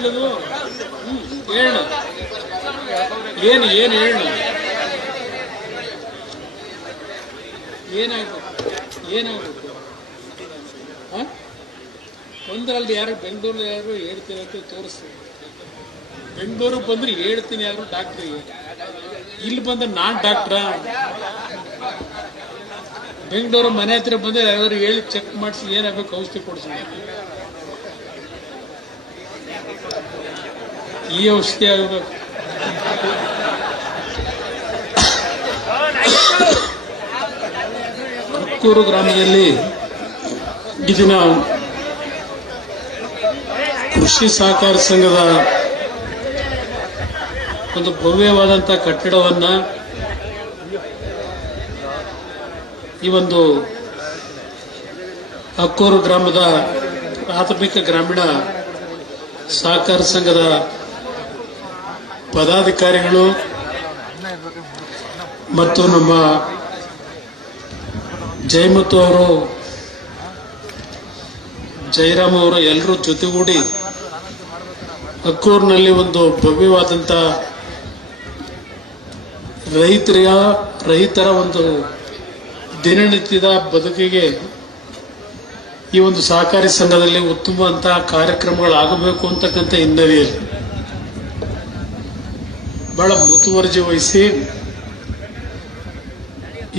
ಏನಾಗ್ಬಿಟ್ಲದು ಹೇಳ ಏನು ಏನು ಹೇಳ ಏನಾಗ್ಬೇಕು ಒಂದರಲ್ಲಿ ಯಾರು ಬೆಂಗಳೂರಲ್ಲಿ ಯಾರು ಹೇಳ್ತೀನಿ ಅಂತ ತೋರಿಸ್ತೀನಿ. ಬೆಂಗಳೂರಿಗೆ ಬಂದ್ರೆ ಹೇಳ್ತೀನಿ ಯಾರು ಡಾಕ್ಟ್ರಿಗೆ, ಇಲ್ಲಿ ಬಂದ್ರೆ ನಾನ್ ಡಾಕ್ಟ್ರ? ಬೆಂಗಳೂರು ಮನೆ ಹತ್ರ ಬಂದ್ರೆ ಯಾರು ಹೇಳಿ ಚೆಕ್ ಮಾಡಿಸಿ ಏನಾಗಬೇಕು ಔಷಧಿ ಕೊಡಿಸಿ, ಈ ಔಷಧಿ ಆಗಬೇಕು. ಕಕ್ಕೂರು ಗ್ರಾಮದಲ್ಲಿ ಈ ದಿನ ಕೃಷಿ ಸಹಕಾರ ಸಂಘದ ಒಂದು ಭವ್ಯವಾದಂತಹ ಕಟ್ಟಡವನ್ನ ಈ ಒಂದು ಕಕ್ಕೂರು ಗ್ರಾಮದ ಪ್ರಾಥಮಿಕ ಗ್ರಾಮೀಣ ಸಹಕಾರ ಸಂಘದ ಪದಾಧಿಕಾರಿಗಳು ಮತ್ತು ನಮ್ಮ ಜಯಮುತ್ತು ಅವರು, ಜಯರಾಮ್ ಅವರು ಎಲ್ಲರೂ ಜೊತೆಗೂಡಿ ಕಕ್ಕೂರಿನಲ್ಲಿ ಒಂದು ಭವ್ಯವಾದಂತ ರೈತರ ಒಂದು ದಿನನಿತ್ಯದ ಬದುಕಿಗೆ ಈ ಒಂದು ಸಹಕಾರಿ ಸಂಘದಲ್ಲಿ ಉತ್ತಮವಂತಹ ಕಾರ್ಯಕ್ರಮಗಳಾಗಬೇಕು ಅಂತಕ್ಕಂಥ ಹಿನ್ನೆಲೆಯಲ್ಲಿ ಬಹಳ ಮುತುವರ್ಜಿ ವಹಿಸಿ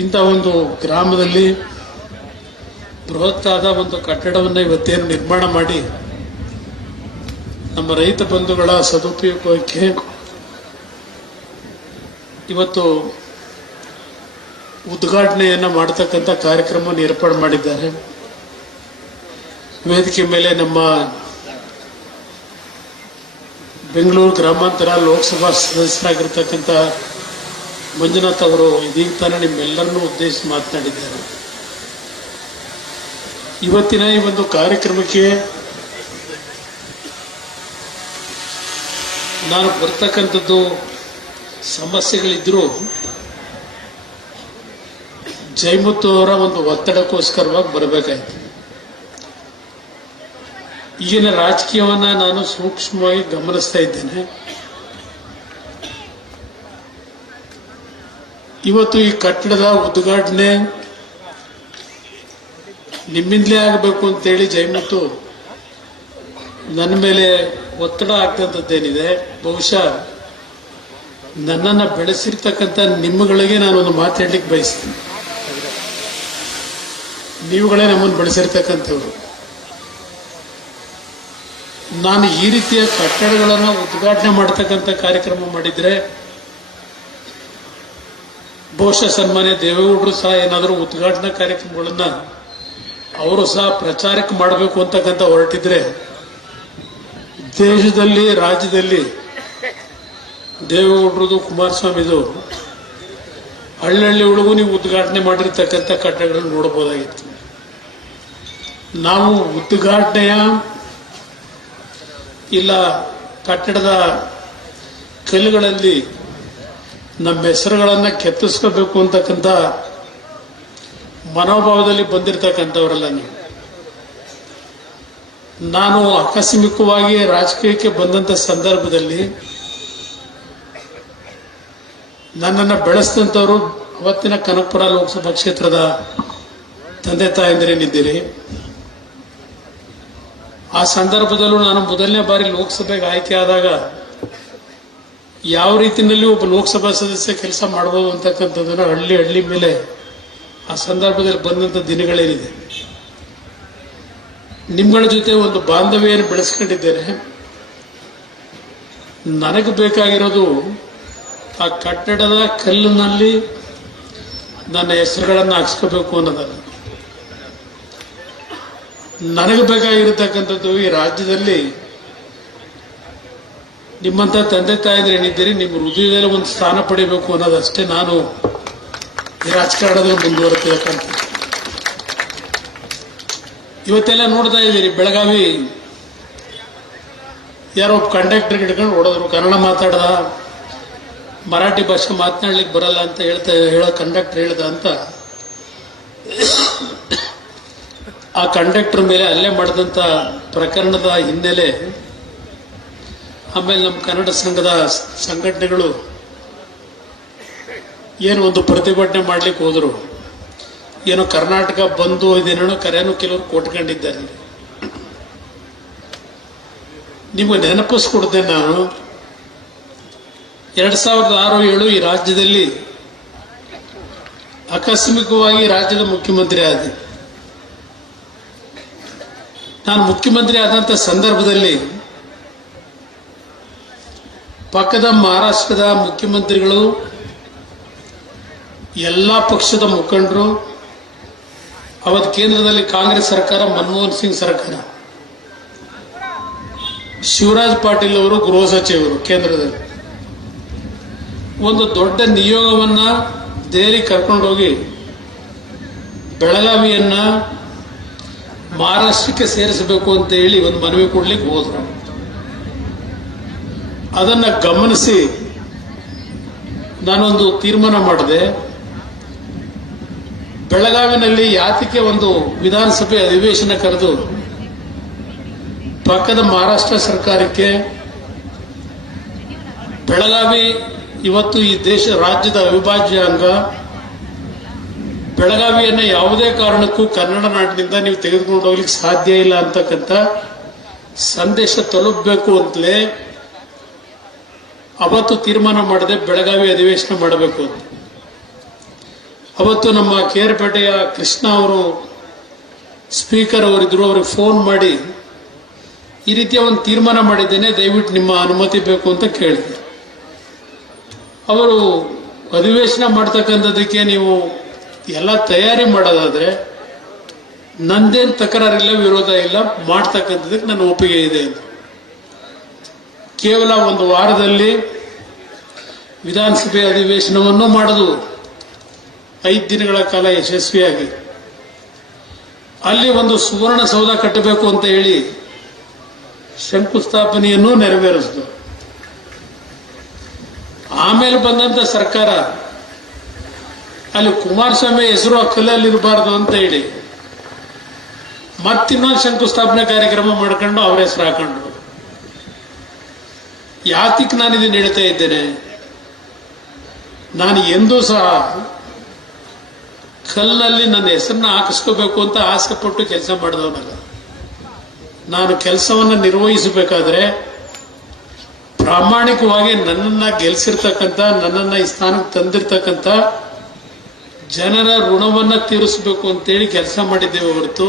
ಇಂಥ ಒಂದು ಗ್ರಾಮದಲ್ಲಿ ಬೃಹತ್ತಾದ ಒಂದು ಕಟ್ಟಡವನ್ನು ಇವತ್ತೇನು ನಿರ್ಮಾಣ ಮಾಡಿ ನಮ್ಮ ರೈತ ಬಂಧುಗಳ ಸದುಪಯೋಗಕ್ಕೆ ಇವತ್ತು ಉದ್ಘಾಟನೆಯನ್ನ ಮಾಡತಕ್ಕಂಥ ಕಾರ್ಯಕ್ರಮವನ್ನು ಏರ್ಪಾಡು ಮಾಡಿದ್ದಾರೆ. ವೇದಿಕೆ ಮೇಲೆ ನಮ್ಮ ಬೆಂಗಳೂರು ಗ್ರಾಮಾಂತರ ಲೋಕಸಭಾ ಸದಸ್ಯರಾಗಿರ್ತಕ್ಕಂಥ ಮಂಜುನಾಥ್ ಅವರು ಇದೀಗ ತಾನೇ ನಿಮ್ಮೆಲ್ಲರನ್ನೂ ಉದ್ದೇಶಿಸಿ ಮಾತನಾಡಿದ್ದಾರೆ. ಇವತ್ತಿನ ಈ ಒಂದು ಕಾರ್ಯಕ್ರಮಕ್ಕೆ ನಾನು ಬರ್ತಕ್ಕಂಥದ್ದು ಸಮಸ್ಯೆಗಳಿದ್ರೂ ಜಯಮುತ್ತು ಅವರ ಒಂದು ಒತ್ತಡಕ್ಕೋಸ್ಕರವಾಗಿ ಬರಬೇಕಾಯ್ತು. ಈಗಿನ ರಾಜಕೀಯವನ್ನ ನಾನು ಸೂಕ್ಷ್ಮವಾಗಿ ಗಮನಿಸ್ತಾ ಇದ್ದೇನೆ. ಇವತ್ತು ಈ ಕಟ್ಟಡದ ಉದ್ಘಾಟನೆ ನಿಮ್ಮಿಂದಲೇ ಆಗಬೇಕು ಅಂತೇಳಿ ಜಯಮುತ್ತು ನನ್ನ ಮೇಲೆ ಒತ್ತಡ ಆಗ್ತಕ್ಕಂಥದ್ದೇನಿದೆ, ಬಹುಶಃ ನನ್ನನ್ನು ಬೆಳೆಸಿರ್ತಕ್ಕಂಥ ನಿಮ್ಮಗಳಿಗೆ ನಾನೊಂದು ಮಾತಾಡ್ಲಿಕ್ಕೆ ಬಯಸ್ತೀನಿ. ನೀವುಗಳೇ ನಮ್ಮನ್ನು ಬೆಳೆಸಿರ್ತಕ್ಕಂಥವ್ರು. ನಾನು ಈ ರೀತಿಯ ಕಟ್ಟಡಗಳನ್ನು ಉದ್ಘಾಟನೆ ಮಾಡತಕ್ಕಂಥ ಕಾರ್ಯಕ್ರಮ ಮಾಡಿದ್ರೆ ಬಹುಶಃ ಸನ್ಮಾನ್ಯ ದೇವೇಗೌಡರು ಸಹ ಏನಾದರೂ ಉದ್ಘಾಟನಾ ಕಾರ್ಯಕ್ರಮಗಳನ್ನ ಅವರು ಸಹ ಪ್ರಚಾರಕ್ಕೆ ಮಾಡಬೇಕು ಅಂತಕ್ಕಂಥ ಹೊರಟಿದ್ರೆ ದೇಶದಲ್ಲಿ ರಾಜ್ಯದಲ್ಲಿ ದೇವೇಗೌಡರದು ಕುಮಾರಸ್ವಾಮಿದು ಹಳ್ಳಿ ಒಳಗೂ ನೀವು ಉದ್ಘಾಟನೆ ಮಾಡಿರ್ತಕ್ಕಂಥ ಕಟ್ಟಡಗಳನ್ನು ನೋಡಬಹುದಾಗಿತ್ತು. ನಾವು ಉದ್ಘಾಟನೆಯ ಇಲ್ಲ ಕಟ್ಟಡದ ಕಲ್ಲುಗಳಲ್ಲಿ ನಮ್ಮ ಹೆಸರುಗಳನ್ನ ಕೆತ್ತಿಸ್ಕೋಬೇಕು ಅಂತಕ್ಕಂಥ ಮನೋಭಾವದಲ್ಲಿ ಬಂದಿರತಕ್ಕಂಥವರಲ್ಲ ನೀವು. ನಾನು ಆಕಸ್ಮಿಕವಾಗಿ ರಾಜಕೀಯಕ್ಕೆ ಬಂದಂತ ಸಂದರ್ಭದಲ್ಲಿ ನನ್ನನ್ನು ಬೆಳೆಸಿದಂಥವರು ಅವತ್ತಿನ ಕನಕಪುರ ಲೋಕಸಭಾ ಕ್ಷೇತ್ರದ ತಂದೆ ತಾಯಂದಿರೇನಿದ್ದೀರಿ. ಆ ಸಂದರ್ಭದಲ್ಲೂ ನಾನು ಮೊದಲನೇ ಬಾರಿ ಲೋಕಸಭೆಗೆ ಆಯ್ಕೆ ಆದಾಗ ಯಾವ ರೀತಿಯಲ್ಲಿ ಒಬ್ಬ ಲೋಕಸಭಾ ಸದಸ್ಯ ಕೆಲಸ ಮಾಡಬಹುದು ಅಂತಕ್ಕಂಥದ್ದನ್ನು ಹಳ್ಳಿ ಮೇಲೆ ಆ ಸಂದರ್ಭದಲ್ಲಿ ಬಂದಂತ ದಿನಗಳೇನಿದೆ, ನಿಮ್ಮಗಳ ಜೊತೆ ಒಂದು ಬಾಂಧವ್ಯವನ್ನು ಬೆಳೆಸ್ಕೊಂಡಿದ್ದೇನೆ. ನನಗೆ ಬೇಕಾಗಿರೋದು ಆ ಕಟ್ಟಡದ ಕಲ್ಲಿನಲ್ಲಿ ನನ್ನ ಹೆಸರುಗಳನ್ನು ಹಾಕ್ಸ್ಕೋಬೇಕು ಅನ್ನೋದಲ್ಲ. ನನಗೆ ಬೇಕಾಗಿರತಕ್ಕಂಥದ್ದು ಈ ರಾಜ್ಯದಲ್ಲಿ ನಿಮ್ಮಂತ ತಂದೆ ತಾಯಿದ್ರೆ ಏನಿದ್ದೀರಿ, ನಿಮ್ಮ ಹೃದಯದಲ್ಲಿ ಒಂದು ಸ್ಥಾನ ಪಡಿಬೇಕು ಅನ್ನೋದಷ್ಟೇ ನಾನು ಈ ರಾಜಕಾರಣದಲ್ಲಿ ಮುಂದುವರೆತಿರಕ್ಕಂಥ. ಇವತ್ತೆಲ್ಲ ನೋಡ್ತಾ ಇದ್ದೀರಿ, ಬೆಳಗಾವಿ ಯಾರೋ ಕಂಡಕ್ಟರ್ ಹಿಡ್ಕೊಂಡು ಹೊಡೆದ್ರು, ಕನ್ನಡ ಮಾತಾಡ್ದ, ಮರಾಠಿ ಭಾಷೆ ಮಾತನಾಡ್ಲಿಕ್ಕೆ ಬರಲ್ಲ ಅಂತ ಹೇಳೋ ಕಂಡಕ್ಟರ್ ಹೇಳ್ದ ಅಂತ ಆ ಕಂಡಕ್ಟರ್ ಮೇಲೆ ಹಲ್ಲೆ ಮಾಡಿದಂತ ಪ್ರಕರಣದ ಹಿನ್ನೆಲೆ ಆಮೇಲೆ ನಮ್ಮ ಕನ್ನಡ ಸಂಘದ ಸಂಘಟನೆಗಳು ಏನು ಒಂದು ಪ್ರತಿಭಟನೆ ಮಾಡ್ಲಿಕ್ಕೆ ಹೋದರು. ಏನೋ ಕರ್ನಾಟಕ ಬಂದು ಇದೇನೋ ಕರೆಯನ್ನು ಕೆಲವರು ಕೊಟ್ಕೊಂಡಿದ್ದಾರೆ. ನಿಮಗೆ ನೆನಪಿಸ್ಕೊಡ್ತೇನೆ ನಾನು, 2006-7 ಈ ರಾಜ್ಯದಲ್ಲಿ ಆಕಸ್ಮಿಕವಾಗಿ ರಾಜ್ಯದ ಮುಖ್ಯಮಂತ್ರಿ ಆದೆ. ನಾನು ಮುಖ್ಯಮಂತ್ರಿ ಆದಂಥ ಸಂದರ್ಭದಲ್ಲಿ ಪಕ್ಕದ ಮಹಾರಾಷ್ಟ್ರದ ಮುಖ್ಯಮಂತ್ರಿಗಳು, ಎಲ್ಲ ಪಕ್ಷದ ಮುಖಂಡರು, ಅವತ್ತು ಕೇಂದ್ರದಲ್ಲಿ ಕಾಂಗ್ರೆಸ್ ಸರ್ಕಾರ, ಮನಮೋಹನ್ ಸಿಂಗ್ ಸರ್ಕಾರ, ಶಿವರಾಜ್ ಪಾಟೀಲ್ ಅವರು ಗೃಹ ಸಚಿವರು ಕೇಂದ್ರದಲ್ಲಿ ಒಂದು ದೊಡ್ಡ ನಿಯೋಗವನ್ನ ದೆಹಲಿ ಕರ್ಕೊಂಡೋಗಿ ಬೆಳಗಾವಿಯನ್ನ ಮಹಾರಾಷ್ಟ್ರಕ್ಕೆ ಸೇರಿಸಬೇಕು ಅಂತ ಹೇಳಿ ಒಂದು ಮನವಿ ಕೊಡ್ಲಿಕ್ಕೆ ಹೋದ್ರು. ಅದನ್ನ ಗಮನಿಸಿ ನಾನೊಂದು ತೀರ್ಮಾನ ಮಾಡಿದೆ. ಬೆಳಗಾವಿನಲ್ಲಿ ಯಾತಕ್ಕೆ ಒಂದು ವಿಧಾನಸಭೆ ಅಧಿವೇಶನ ಕರೆದು ಪಕ್ಕದ ಮಹಾರಾಷ್ಟ್ರ ಸರ್ಕಾರಕ್ಕೆ ಬೆಳಗಾವಿ ಇವತ್ತು ಈ ರಾಜ್ಯದ ಅವಿಭಾಜ್ಯ ಅಂಗ, ಬೆಳಗಾವಿಯನ್ನು ಯಾವುದೇ ಕಾರಣಕ್ಕೂ ಕನ್ನಡ ನಾಡಿನಿಂದ ನೀವು ತೆಗೆದುಕೊಂಡು ಹೋಗ್ಲಿಕ್ಕೆ ಸಾಧ್ಯ ಇಲ್ಲ ಅಂತಕ್ಕಂಥ ಸಂದೇಶ ತಲುಪಬೇಕು ಅಂತಲೇ ಅವತ್ತು ತೀರ್ಮಾನ ಮಾಡಿದೆ ಬೆಳಗಾವಿ ಅಧಿವೇಶನ ಮಾಡಬೇಕು ಅಂತ. ಅವತ್ತು ನಮ್ಮ ಕೇರಪೇಟೆಯ ಕೃಷ್ಣ ಅವರು ಸ್ಪೀಕರ್ ಅವರಿದ್ರು, ಅವ್ರಿಗೆ ಫೋನ್ ಮಾಡಿ ಈ ರೀತಿಯ ಒಂದು ತೀರ್ಮಾನ ಮಾಡಿದ್ದೇನೆ, ದಯವಿಟ್ಟು ನಿಮ್ಮ ಅನುಮತಿ ಬೇಕು ಅಂತ ಕೇಳಿದೆ. ಅವರು ಅಧಿವೇಶನ ಮಾಡ್ತಕ್ಕಂಥದ್ದಕ್ಕೆ ನೀವು ಎಲ್ಲ ತಯಾರಿ ಮಾಡೋದಾದ್ರೆ ನಂದೇನು ತಕರಾರಿಲ್ಲ, ವಿರೋಧ ಇಲ್ಲ, ಮಾಡ್ತಕ್ಕಂಥದ್ದಕ್ಕೆ ನನ್ನ ಒಪ್ಪಿಗೆ ಇದೆ ಅಂತ. ಕೇವಲ ಒಂದು ವಾರದಲ್ಲಿ ವಿಧಾನಸಭೆ ಅಧಿವೇಶನವನ್ನು ಮಾಡೋದು 5 ದಿನಗಳ ಕಾಲ ಯಶಸ್ವಿಯಾಗಿ ಅಲ್ಲಿ ಒಂದು ಸುವರ್ಣ ಸೌಧ ಕಟ್ಟಬೇಕು ಅಂತ ಹೇಳಿ ಶಂಕುಸ್ಥಾಪನೆಯನ್ನು ನೆರವೇರಿಸಿತು. ಆಮೇಲೆ ಬಂದಂತ ಸರ್ಕಾರ ಅಲ್ಲಿ ಕುಮಾರಸ್ವಾಮಿ ಹೆಸರು ಕಲ್ಲಲ್ಲಿರಬಾರ್ದು ಅಂತ ಹೇಳಿ ಮತ್ತಿನ್ನೊಂದು ಶಂಕುಸ್ಥಾಪನೆ ಕಾರ್ಯಕ್ರಮ ಮಾಡ್ಕೊಂಡು ಅವ್ರ ಹೆಸರು ಹಾಕೊಂಡು, ಯಾತಿಕ್ ನಾನು ಇದನ್ನು ಹೇಳ್ತಾ ಇದ್ದೇನೆ, ನಾನು ಎಂದೂ ಸಹ ಕಲ್ಲಲ್ಲಿ ನನ್ನ ಹೆಸರನ್ನ ಹಾಕಿಸ್ಕೋಬೇಕು ಅಂತ ಆಸೆ ಪಟ್ಟು ಕೆಲಸ ಮಾಡಿದವನಲ್ಲ. ನಾನು ಕೆಲಸವನ್ನು ನಿರ್ವಹಿಸಬೇಕಾದ್ರೆ ಪ್ರಾಮಾಣಿಕವಾಗಿ ನನ್ನನ್ನ ಗೆಲ್ಸಿರ್ತಕ್ಕಂಥ, ನನ್ನನ್ನ ಈ ಸ್ಥಾನಕ್ಕೆ ತಂದಿರ್ತಕ್ಕಂಥ ಜನರ ಋಣವನ್ನ ತೀರಿಸಬೇಕು ಅಂತೇಳಿ ಕೆಲಸ ಮಾಡಿದ್ದೇವೆ ಹೊರತು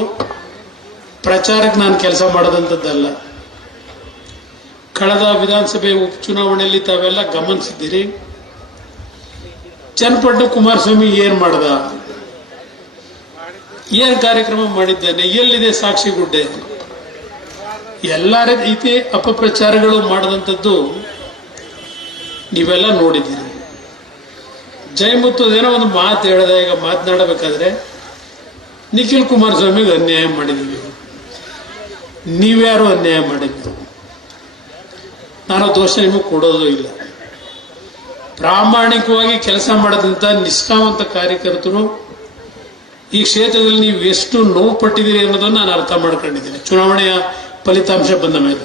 ಪ್ರಚಾರಕ್ಕೆ ನಾನು ಕೆಲಸ ಮಾಡದಂಥದ್ದಲ್ಲ. ಕಳೆದ ವಿಧಾನಸಭೆ ಉಪಚುನಾವಣೆಯಲ್ಲಿ ತಾವೆಲ್ಲ ಗಮನಿಸಿದ್ದೀರಿ. ಚನ್ನಪಟ್ಟಣ ಕುಮಾರಸ್ವಾಮಿ ಏನ್ ಮಾಡ್ದ, ಏನ್ ಕಾರ್ಯಕ್ರಮ ಮಾಡಿದ್ದಾನೆ, ಎಲ್ಲಿದೆ ಸಾಕ್ಷಿಗುಡ್ಡೆ, ಎಲ್ಲ ರೀತಿ ಅಪಪ್ರಚಾರಗಳು ಮಾಡದಂಥದ್ದು ನೀವೆಲ್ಲ ನೋಡಿದ್ದೀರಿ. ಜಯಮುತ್ತುದೇನೋ ಒಂದು ಮಾತು ಹೇಳಿದ, ಈಗ ಮಾತನಾಡಬೇಕಾದ್ರೆ ನಿಖಿಲ್ ಕುಮಾರಸ್ವಾಮಿಗೆ ಅನ್ಯಾಯ ಮಾಡಿದ್ದೀವಿ, ನೀವ್ಯಾರು ಅನ್ಯಾಯ ಮಾಡಿದ್ದು, ನಾನು ದೋಷ ನಿಮಗೆ ಕೊಡೋದು ಇಲ್ಲ. ಪ್ರಾಮಾಣಿಕವಾಗಿ ಕೆಲಸ ಮಾಡದಂತ ನಿಷ್ಠಾವಂತ ಕಾರ್ಯಕರ್ತರು ಈ ಕ್ಷೇತ್ರದಲ್ಲಿ ನೀವು ಎಷ್ಟು ನೋವು ಪಟ್ಟಿದ್ದೀರಿ ಅನ್ನೋದನ್ನು ನಾನು ಅರ್ಥ ಮಾಡ್ಕೊಂಡಿದ್ದೀನಿ. ಚುನಾವಣೆಯ ಫಲಿತಾಂಶ ಬಂದ ಮೇಲೆ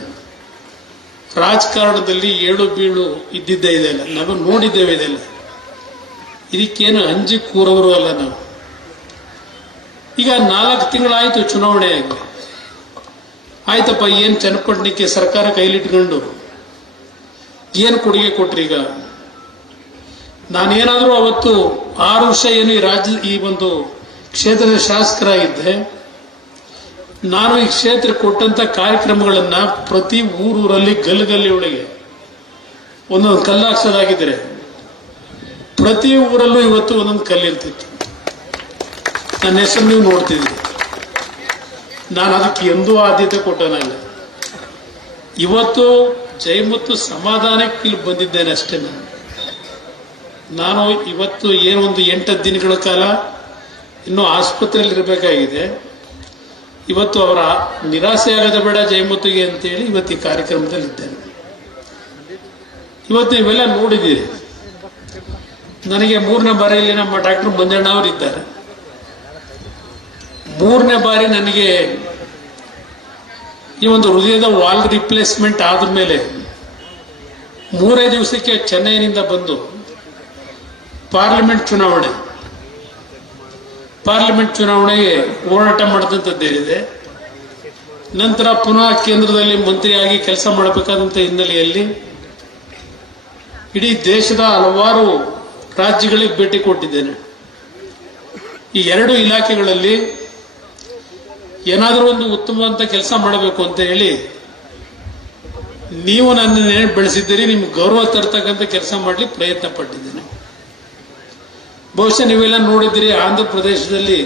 ರಾಜಕಾರಣದಲ್ಲಿ ಏಳು ಬೀಳು ಇದ್ದಿದ್ದೇ ಇದೆಯಲ್ಲ, ನಾವು ನೋಡಿದ್ದೇವೆ ಇದೆಲ್ಲ. ಇದಕ್ಕೇನು ಅಂಜಿ ಕೂರವರು ಅಲ್ಲ ನಾವು. ಈಗ 4 ತಿಂಗಳಾಯ್ತು ಚುನಾವಣೆಯಾಗಿ, ಆಯ್ತಪ್ಪ, ಏನ್ ಚನ್ನಪಟ್ಟಣಕ್ಕೆ ಸರ್ಕಾರ ಕೈಲಿಟ್ಕೊಂಡು ಏನು ಕೊಡುಗೆ ಕೊಟ್ರಿ? ಈಗ ನಾನೇನಾದರೂ ಅವತ್ತು 6 ವರ್ಷ ಏನು ಈ ಒಂದು ಕ್ಷೇತ್ರದ ಶಾಸಕರಾಗಿದ್ದೆ, ನಾನು ಈ ಕ್ಷೇತ್ರ ಕೊಟ್ಟಂತ ಕಾರ್ಯಕ್ರಮಗಳನ್ನ ಪ್ರತಿ ಊರೂರಲ್ಲಿ ಗಲ್ಲಿ ಒಳಗೆ ಒಂದೊಂದು ಕಲ್ಲಾಕ್ಸೋದಾಗಿದ್ರೆ ಪ್ರತಿ ಊರಲ್ಲೂ ಇವತ್ತು ಒಂದೊಂದು ಕಲ್ಲಿರ್ತಿತ್ತು. ನನ್ನ ಹೆಸರು ನೀವು ನೋಡ್ತಿದ್ರಿ. ನಾನು ಅದಕ್ಕೆ ಎಂದೂ ಆದ್ಯತೆ ಕೊಟ್ಟನಲ್ಲ. ಇವತ್ತು ಜಯಮುತ್ತು ಸಮಾಧಾನಕ್ಕೆ ಇಲ್ಲಿ ಬಂದಿದ್ದೇನೆ ಅಷ್ಟೇ. ನಾನು ಇವತ್ತು ಏನೊಂದು 8 ದಿನಗಳ ಕಾಲ ಇನ್ನೂ ಆಸ್ಪತ್ರೆಯಲ್ಲಿ ಇರಬೇಕಾಗಿದೆ. ಇವತ್ತು ಅವರ ನಿರಾಸೆ ಆಗದ ಬೇಡ ಜಯಮುತ್ತಿಗೆ ಅಂತೇಳಿ ಇವತ್ತು ಈ ಕಾರ್ಯಕ್ರಮದಲ್ಲಿ ಇದ್ದೇನೆ. ಇವತ್ತು ಇವೆಲ್ಲ ನೋಡಿದ್ದೀರಿ. ನನಗೆ 3ನೇ ಬಾರಿಯಲ್ಲಿ ನಮ್ಮ ಡಾಕ್ಟರ್ ಮಂಜಣ್ಣ ಅವರು ಇದ್ದಾರೆ. 3ನೇ ಬಾರಿ ನನಗೆ ಈ ಒಂದು ಹೃದಯದ ವಾಲ್ವ್ ರಿಪ್ಲೇಸ್ಮೆಂಟ್ ಆದ ಮೇಲೆ 3 ದಿವಸಕ್ಕೆ ಚೆನ್ನೈನಿಂದ ಬಂದು ಪಾರ್ಲಿಮೆಂಟ್ ಚುನಾವಣೆಗೆ ಹೋರಾಟ ಮಾಡಿದಂಥದ್ದೇನಿದೆ. ನಂತರ ಪುನಃ ಕೇಂದ್ರದಲ್ಲಿ ಮಂತ್ರಿಯಾಗಿ ಕೆಲಸ ಮಾಡಬೇಕಾದಂಥ ಹಿನ್ನೆಲೆಯಲ್ಲಿ ಇಡೀ ದೇಶದ ಹಲವಾರು ರಾಜ್ಯಗಳಿಗೆ ಭೇಟಿ ಕೊಟ್ಟಿದ್ದೇನೆ. ಈ 2 ಇಲಾಖೆಗಳಲ್ಲಿ ಏನಾದರೂ ಒಂದು ಉತ್ತಮವಾದ ಕೆಲಸ ಮಾಡಬೇಕು ಅಂತ ಹೇಳಿ ನೀವು ನನ್ನನ್ನೇ ಬೆಳೆಸಿದ್ದೀರಿ. ನಿಮ್ಗೆ ಗೌರವ ತರ್ತಕ್ಕಂಥ ಕೆಲಸ ಮಾಡಲಿಕ್ಕೆ ಪ್ರಯತ್ನ ಪಟ್ಟಿದ್ದೇನೆ. ಬಹುಶಃ ನೀವೆಲ್ಲ ನೋಡಿದ್ದೀರಿ, ಆಂಧ್ರ ಪ್ರದೇಶದಲ್ಲಿ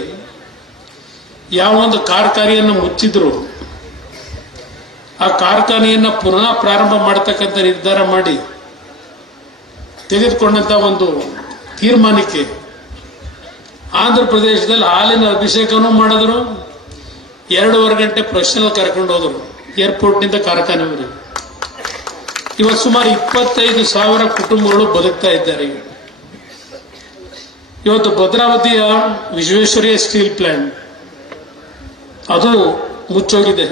ಯಾವ ಒಂದು ಕಾರ್ಖಾನೆಯನ್ನು ಮುಚ್ಚಿದ್ರು ಆ ಕಾರ್ಖಾನೆಯನ್ನು ಪುನಃ ಪ್ರಾರಂಭ ಮಾಡತಕ್ಕಂಥ ನಿರ್ಧಾರ ಮಾಡಿ ತೆಗೆದುಕೊಂಡಂತ ಒಂದು ತೀರ್ಮಾನಕ್ಕೆ ಆಂಧ್ರ ಪ್ರದೇಶದಲ್ಲಿ ಹಾಲಿನ ಅಭಿಷೇಕನೂ ಮಾಡಿದ್ರು. 2.5 ಗಂಟೆ ಪ್ರಶ್ನೆಯಲ್ಲಿ ಕರ್ಕೊಂಡು ಹೋದರು ಏರ್ಪೋರ್ಟ್ನಿಂದ ಕಾರ್ಖಾನೆವರೆಗೆ. ಇವತ್ತು ಸುಮಾರು 25,000 ಕುಟುಂಬಗಳು ಬದುಕ್ತಾ ಇದ್ದಾರೆ. ಇವತ್ತು ಭದ್ರಾವತಿಯ ವಿಶ್ವೇಶ್ವರಯ್ಯ ಸ್ಟೀಲ್ ಪ್ಲಾಂಟ್ ಅದು ಮುಚ್ಚೋಗಿದೆ.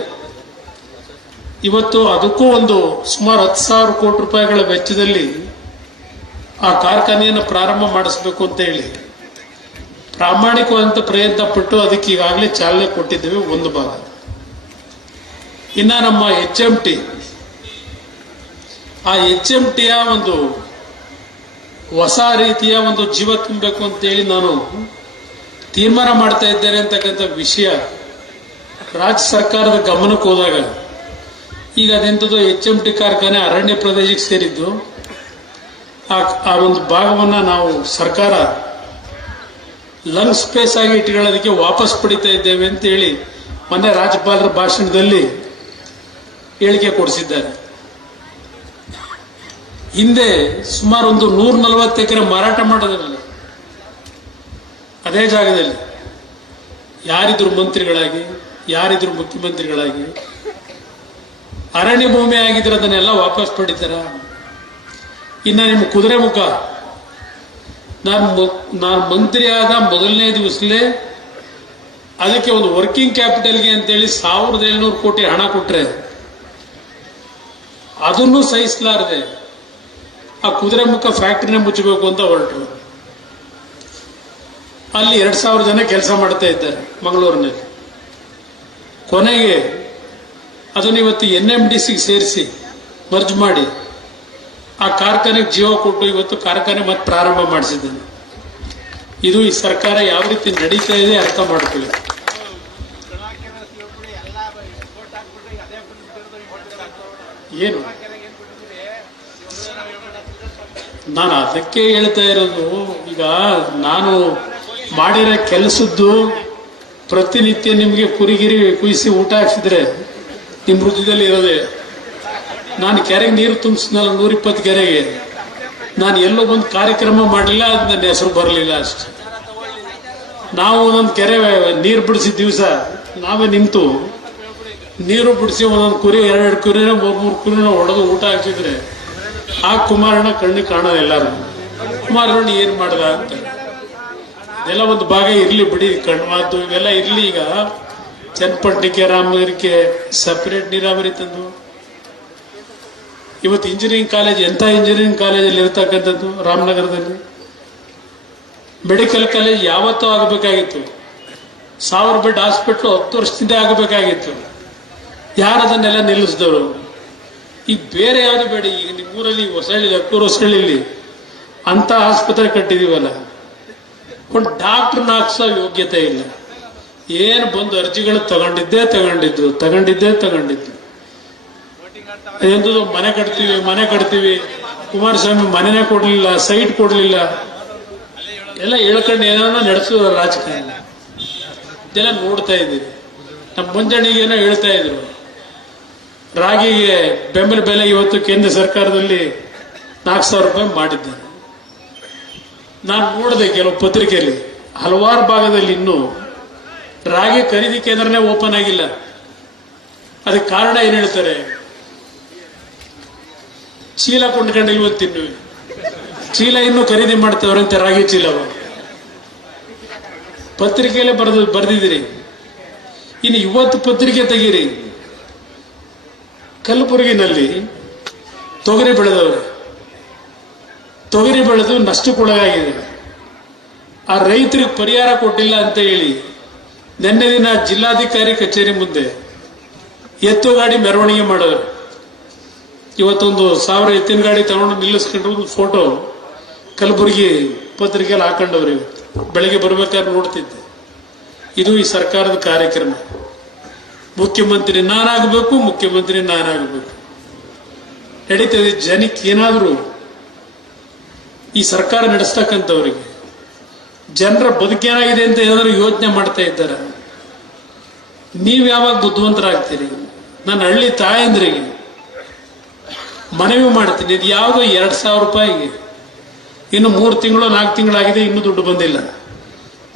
ಇವತ್ತು ಅದಕ್ಕೂ ಒಂದು ಸುಮಾರು 10,000 ಕೋಟಿ ರೂಪಾಯಿಗಳ ವೆಚ್ಚದಲ್ಲಿ ಆ ಕಾರ್ಖಾನೆಯನ್ನು ಪ್ರಾರಂಭ ಮಾಡಿಸಬೇಕು ಅಂತ ಹೇಳಿ ಪ್ರಾಮಾಣಿಕವಾದಂಥ ಪ್ರಯತ್ನ ಪಟ್ಟು ಅದಕ್ಕೆ ಈಗಾಗಲೇ ಚಾಲನೆ ಕೊಟ್ಟಿದ್ದೇವೆ ಒಂದು ಭಾಗ. ಇನ್ನ ನಮ್ಮ HMT ಆ HMTಯ ಒಂದು ಹೊಸ ರೀತಿಯ ಒಂದು ಜೀವ ತುಂಬಬೇಕು ಅಂತೇಳಿ ನಾನು ತೀರ್ಮಾನ ಮಾಡ್ತಾ ಇದ್ದೇನೆ ಅಂತಕ್ಕಂಥ ವಿಷಯ ರಾಜ್ಯ ಸರ್ಕಾರದ ಗಮನಕ್ಕೆ ಹೋದಾಗ ಈಗ ಅದೆಂಥದ್ದು HMT ಕಾರ್ಖಾನೆ ಅರಣ್ಯ ಪ್ರದೇಶಕ್ಕೆ ಸೇರಿದ್ದು. ಆ ಒಂದು ಭಾಗವನ್ನು ನಾವು ಸರ್ಕಾರ ಲಂಗ್ ಸ್ಪೇಸ್ ಆಗಿ ಇಟ್ಕೊಳ್ಳೋದಕ್ಕೆ ವಾಪಸ್ ಪಡಿತಾ ಇದ್ದೇವೆ ಅಂತ ಹೇಳಿ ಮೊನ್ನೆ ರಾಜ್ಯಪಾಲರ ಭಾಷಣದಲ್ಲಿ ಹೇಳಿಕೆ ಕೊಡಿಸಿದ್ದಾರೆ. ಹಿಂದೆ ಸುಮಾರು ಒಂದು 140 ಎಕರೆ ಮಾರಾಟ ಮಾಡೋದಿಲ್ಲ. ಅದೇ ಜಾಗದಲ್ಲಿ ಯಾರಿದ್ರು ಮಂತ್ರಿಗಳಾಗಿ, ಯಾರಿದ್ರು ಮುಖ್ಯಮಂತ್ರಿಗಳಾಗಿ, ಅರಣ್ಯ ಭೂಮಿ ಆಗಿದ್ರೆ ಅದನ್ನೆಲ್ಲ ವಾಪಸ್ ಪಡಿತಾರ. ಇನ್ನು ನಿಮ್ಮ ಕುದುರೆಮುಖ, ನಾನು ಮಂತ್ರಿಯಾದ ಮೊದಲನೇ ದಿವಸಲೇ ಅದಕ್ಕೆ ಒಂದು ವರ್ಕಿಂಗ್ ಕ್ಯಾಪಿಟಲ್ಗೆ ಅಂತೇಳಿ 1,700 ಕೋಟಿ ಹಣ ಕೊಟ್ರೆ ಅದನ್ನು ಸಹಿಸಲಾರದೆ ಆ ಕುದುರೆಮುಖ ಫ್ಯಾಕ್ಟರಿನ ಮುಚ್ಚಬೇಕು ಅಂತ ಹೊರಟರು. ಅಲ್ಲಿ 2,000 ಜನ ಕೆಲಸ ಮಾಡ್ತಾ ಇದ್ದಾರೆ ಮಂಗಳೂರಿನಲ್ಲಿ. ಕೊನೆಗೆ ಅದನ್ನು ಇವತ್ತು NMDCಗೆ ಸೇರಿಸಿ ಮರ್ಜ್ ಮಾಡಿ ಆ ಕಾರ್ಖಾನೆಗೆ ಜೀವ ಕೊಟ್ಟು ಇವತ್ತು ಕಾರ್ಖಾನೆ ಮತ್ತೆ ಪ್ರಾರಂಭ ಮಾಡಿಸಿದ್ದೇನೆ. ಇದು ಈ ಸರ್ಕಾರ ಯಾವ ರೀತಿ ನಡೀತಾ ಇದೆ ಅರ್ಥ ಮಾಡ್ಕೊಳ್ಳಿ. ಏನು ನಾನು ಅದಕ್ಕೆ ಹೇಳ್ತಾ ಇರೋದು, ಈಗ ನಾನು ಮಾಡಿರೋ ಕೆಲಸದ್ದು ಪ್ರತಿನಿತ್ಯ ನಿಮಗೆ ಕುರಿಗಿರಿ ಕುಯಿಸಿ ಊಟ ಹಾಕ್ಸಿದ್ರೆ ನಿಮ್ಮ ಹೃದಯದಲ್ಲಿ ಇರೋದೇ. ನಾನು ಕೆರೆಗೆ ನೀರು ತುಂಬಿಸಿದ್ನಲ್ಲ 120 ಕೆರೆಗೆ, ನಾನು ಎಲ್ಲೋ ಒಂದು ಕಾರ್ಯಕ್ರಮ ಮಾಡಲಿಲ್ಲ, ಅದು ನನ್ನ ಹೆಸರು ಬರಲಿಲ್ಲ ಅಷ್ಟೆ. ನಾವು ಒಂದೊಂದು ಕೆರೆ ನೀರು ಬಿಡಿಸಿದ ದಿವಸ ನಾವೇ ನಿಂತು ನೀರು ಬಿಡಿಸಿ ಒಂದೊಂದು ಕುರಿ 2 ಕುರಿನ 3 ಕುರಿನ ಹೊಡೆದು ಊಟ ಹಾಕ್ಸಿದ್ರೆ ಆ ಕುಮಾರಣ್ಣ ಕಣ್ಣಿಗೆ ಕಾಣೋದು. ಎಲ್ಲರೂ ಕುಮಾರಣ್ಣ ಏನ್ ಮಾಡ್ದ ಅಂತ. ಇದೆಲ್ಲ ಒಂದು ಭಾಗ ಇರ್ಲಿ ಬಿಡಿ, ಕಣ್ಮಾತು ಇವೆಲ್ಲ ಇರ್ಲಿ. ಈಗ ಚನ್ನಪಟ್ಟಣಕ್ಕೆ ರಾಮನಗರಕ್ಕೆ ಸಪರೇಟ್ ನೀರಾವರಿ ತಂದು ಇವತ್ತು ಇಂಜಿನಿಯರಿಂಗ್ ಕಾಲೇಜ್, ಎಂಥ ಇಂಜಿನಿಯರಿಂಗ್ ಕಾಲೇಜಲ್ಲಿ ಇರತಕ್ಕಂಥದ್ದು ರಾಮನಗರದಲ್ಲಿ. ಮೆಡಿಕಲ್ ಕಾಲೇಜ್ ಯಾವತ್ತೂ ಆಗಬೇಕಾಗಿತ್ತು. 1000 ಬೆಡ್ ಹಾಸ್ಪಿಟ್ಲು 10 ವರ್ಷದಿಂದ ಆಗಬೇಕಾಗಿತ್ತು. ಯಾರು ಅದನ್ನೆಲ್ಲ ನಿಲ್ಲಿಸಿದವರು? ಈಗ ಬೇರೆ ಯಾವುದು ಬೇಡ. ಈಗ ನಿಮ್ಮೂರಲ್ಲಿ ಹೊಸಳ್ಳಿ, ಲಕ್ಕೂರು ಹೊಸಳ್ಳಿಲಿ ಅಂತ ಆಸ್ಪತ್ರೆ ಕಟ್ಟಿದೀವಲ್ಲ, ಒಂದು ಡಾಕ್ಟರ್ನ ಹಾಕ್ಸೋ ಯೋಗ್ಯತೆ ಇಲ್ಲ. ಏನು ಬಂದು ಅರ್ಜಿಗಳು ತಗೊಂಡಿದ್ದು ಎಂಥದ್ದು ಮನೆ ಕಟ್ತೀವಿ. ಕುಮಾರಸ್ವಾಮಿ ಮನೆನೇ ಕೊಡ್ಲಿಲ್ಲ, ಸೈಟ್ ಕೊಡ್ಲಿಲ್ಲ, ಎಲ್ಲ ಹೇಳ್ಕೊಂಡು ಏನೋ ನಡೆಸೋದು ರಾಜಕಾರಣ. ಇದೆಲ್ಲ ನೋಡ್ತಾ ಇದ್ದೀವಿ. ನಮ್ಮ ಮುಂಜಾನೆಗೆ ಏನೋ ಹೇಳ್ತಾ ಇದ್ರು, ರಾಗಿಗೆ ಬೆಂಬಲ ಬೆಲೆ ಇವತ್ತು ಕೇಂದ್ರ ಸರ್ಕಾರದಲ್ಲಿ 4,000 ರೂಪಾಯಿ ಮಾಡಿದ್ದಾರೆ. ನಾನು ನೋಡಿದೆ ಕೆಲವು ಪತ್ರಿಕೆಯಲ್ಲಿ ಹಲವಾರು ಭಾಗದಲ್ಲಿ ಇನ್ನೂ ರಾಗಿ ಖರೀದಿ ಕೇಂದ್ರನೇ ಓಪನ್ ಆಗಿಲ್ಲ. ಅದಕ್ಕೆ ಕಾರಣ ಏನ್ ಹೇಳ್ತಾರೆ? ಚೀಲ ಕೊಂಡ್ಕೊಂಡಿಲ್ವಂತ ತಿನ್ನು ಚೀಲ ಇನ್ನೂ ಖರೀದಿ ಮಾಡ್ತವ್ರಂತೆ, ರಾಗಿ ಚೀಲವ ಪತ್ರಿಕೆಯಲ್ಲೇ ಬರೆದಿದ್ದೀರಿ. ಇನ್ನು ಇವತ್ತು ಪತ್ರಿಕೆ ತೆಗೀರಿ, ಕಲಬುರಗಿನಲ್ಲಿ ತೊಗರಿ ಬೆಳೆದವ್ರೆ ತೊಗರಿ ಬೆಳೆದು ನಷ್ಟಕ್ಕೊಳಗಾಗಿದೆ. ಆ ರೈತರಿಗೆ ಪರಿಹಾರ ಕೊಟ್ಟಿಲ್ಲ ಅಂತ ಹೇಳಿ ನಿನ್ನೆ ದಿನ ಜಿಲ್ಲಾಧಿಕಾರಿ ಕಚೇರಿ ಮುಂದೆ ಎತ್ತು ಗಾಡಿ ಮೆರವಣಿಗೆ ಮಾಡೋರು. ಇವತ್ತೊಂದು 1000 ಎತ್ತಿನ ಗಾಡಿ ತಗೊಂಡು ನಿಲ್ಲಿಸ್ಕೊಂಡ್ರು ಫೋಟೋ ಕಲಬುರಗಿ ಪತ್ರಿಕೆಯಲ್ಲಿ ಹಾಕೊಂಡವ್ರು. ಇವತ್ತು ಬೆಳಗ್ಗೆ ಬರ್ಬೇಕಾದ್ರೆ ನೋಡ್ತಿದ್ದೆ. ಇದು ಈ ಸರ್ಕಾರದ ಕಾರ್ಯಕ್ರಮ. ಮುಖ್ಯಮಂತ್ರಿ ನಾನಾಗಬೇಕು, ಮುಖ್ಯಮಂತ್ರಿ ನಾನಾಗಬೇಕು ನಡೀತದೆ. ಜನಕ್ಕೆ ಏನಾದರೂ ಈ ಸರ್ಕಾರ ನಡೆಸ್ತಕ್ಕಂಥವ್ರಿಗೆ ಜನರ ಬದುಕೇನಾಗಿದೆ ಅಂತ ಏನಾದರೂ ಯೋಚನೆ ಮಾಡ್ತಾ ಇದ್ದಾರೆ. ನೀವು ಯಾವಾಗ ಬುದ್ಧಿವಂತರಾಗ್ತೀರಿ? ನಾನು ಹಳ್ಳಿ ತಾಯಂದ್ರಿಗೆ ಮನವಿ ಮಾಡ್ತೀನಿ. ಇದು ಯಾವುದೋ 2000 ರೂಪಾಯಿಗೆ ಇನ್ನು 3 ತಿಂಗಳು 4 ತಿಂಗಳಾಗಿದೆ, ಇನ್ನೂ ದುಡ್ಡು ಬಂದಿಲ್ಲ.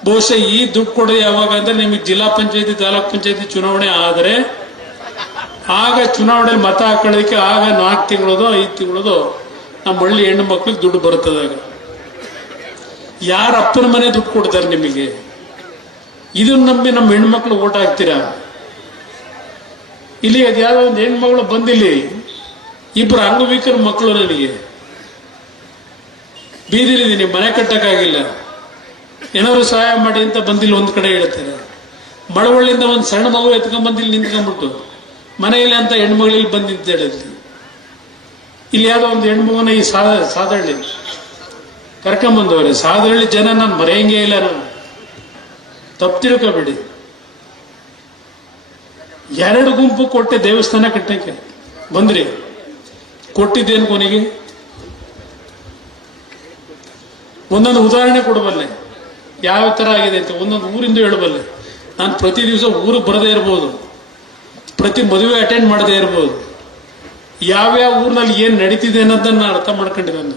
ಬಹುಶಃ ಈ ದುಡ್ಡು ಕೊಡೋದು ಯಾವಾಗ ಅಂದ್ರೆ ನಿಮಗೆ ಜಿಲ್ಲಾ ಪಂಚಾಯತಿ ತಾಲೂಕ್ ಪಂಚಾಯತಿ ಚುನಾವಣೆ ಆದರೆ ಆಗ ಚುನಾವಣೆಯಲ್ಲಿ ಮತ ಹಾಕೊಳ್ಳೋದಕ್ಕೆ ಆಗ 4 ತಿಂಗಳದೋ 5 ತಿಂಗಳದೋ ನಮ್ಮ ಹಳ್ಳಿ ಹೆಣ್ಣು ಮಕ್ಳಿಗೆ ದುಡ್ಡು ಬರ್ತದಾಗ. ಯಾರ ಅಪ್ಪನ ಮನೆ ದುಡ್ಡು ಕೊಡ್ತಾರೆ ನಿಮಗೆ? ಇದನ್ನ ನಂಬಿ ನಮ್ಮ ಹೆಣ್ಮಕ್ಳು ಓಟ್ ಹಾಕ್ತೀರಾ? ಇಲ್ಲಿ ಅದ್ಯಾವುದೋ ಒಂದು ಹೆಣ್ಮಗಳು ಬಂದಿಲ್ಲಿ, 2 ಅಂಗವಿಕಲ ಮಕ್ಕಳು, ನನಗೆ ಬೀದಿಲಿದ್ದೀನಿ, ಮನೆ ಕಟ್ಟಕ್ಕಾಗಿಲ್ಲ, ಏನಾದ್ರು ಸಹಾಯ ಮಾಡಿ ಅಂತ ಬಂದಿಲ್ಲ. ಒಂದ್ ಕಡೆ ಹೇಳ್ತಾರೆ, ಮಳವಳ್ಳಿಯಿಂದ ಒಂದು ಸಣ್ಣ ಮಗು ಎತ್ಕೊಂಡ್ ಬಂದಿಲ್ಲಿ ನಿಂತ್ಕೊಂಡ್ಬಿಟ್ಟು ಮನೆಯಲ್ಲಿ ಅಂತ ಹೆಣ್ಮಗಳಲ್ಲಿ ಬಂದು ನಿಂತಿದ್ದೇಳಿ. ಇಲ್ಲಿ ಯಾವುದೋ ಒಂದು ಹೆಣ್ಮಗುನ ಈ ಸಾದಹಳ್ಳಿ ಕರ್ಕೊಂಬಂದವ್ರೆ. ಸಾದಹಳ್ಳಿ ಜನ ನಾನು ಮರೆಯಂಗೇ ಇಲ್ಲ, ನಾನು ತಪ್ಪು ತಿಳ್ಕೋಬೇಡಿ. 2 ಗುಂಪು ಕೊಟ್ಟೆ ದೇವಸ್ಥಾನ ಕಟ್ಟಕ್ಕೆ ಬಂದ್ರಿ, ಕೊಟ್ಟಿದ್ದೇನು ಕೊನೆಗೆ? ಒಂದೊಂದು ಉದಾಹರಣೆ ಕೊಡಬಲ್ಲೆ ಯಾವ ತರ ಆಗಿದೆ ಅಂತ, ಒಂದೊಂದು ಊರಿಂದ ಹೇಳಬಲ್ಲೆ. ನಾನು ಪ್ರತಿ ದಿವಸ ಊರಿಗೆ ಬರದೇ ಇರ್ಬೋದು, ಪ್ರತಿ ಮದುವೆ ಅಟೆಂಡ್ ಮಾಡದೇ ಇರ್ಬೋದು, ಯಾವ್ಯಾವ ಊರಿನಲ್ಲಿ ಏನ್ ನಡೀತಿದೆ ಅನ್ನೋದನ್ನ ನಾನು ಅರ್ಥ ಮಾಡ್ಕೊಂಡಿರೋದು.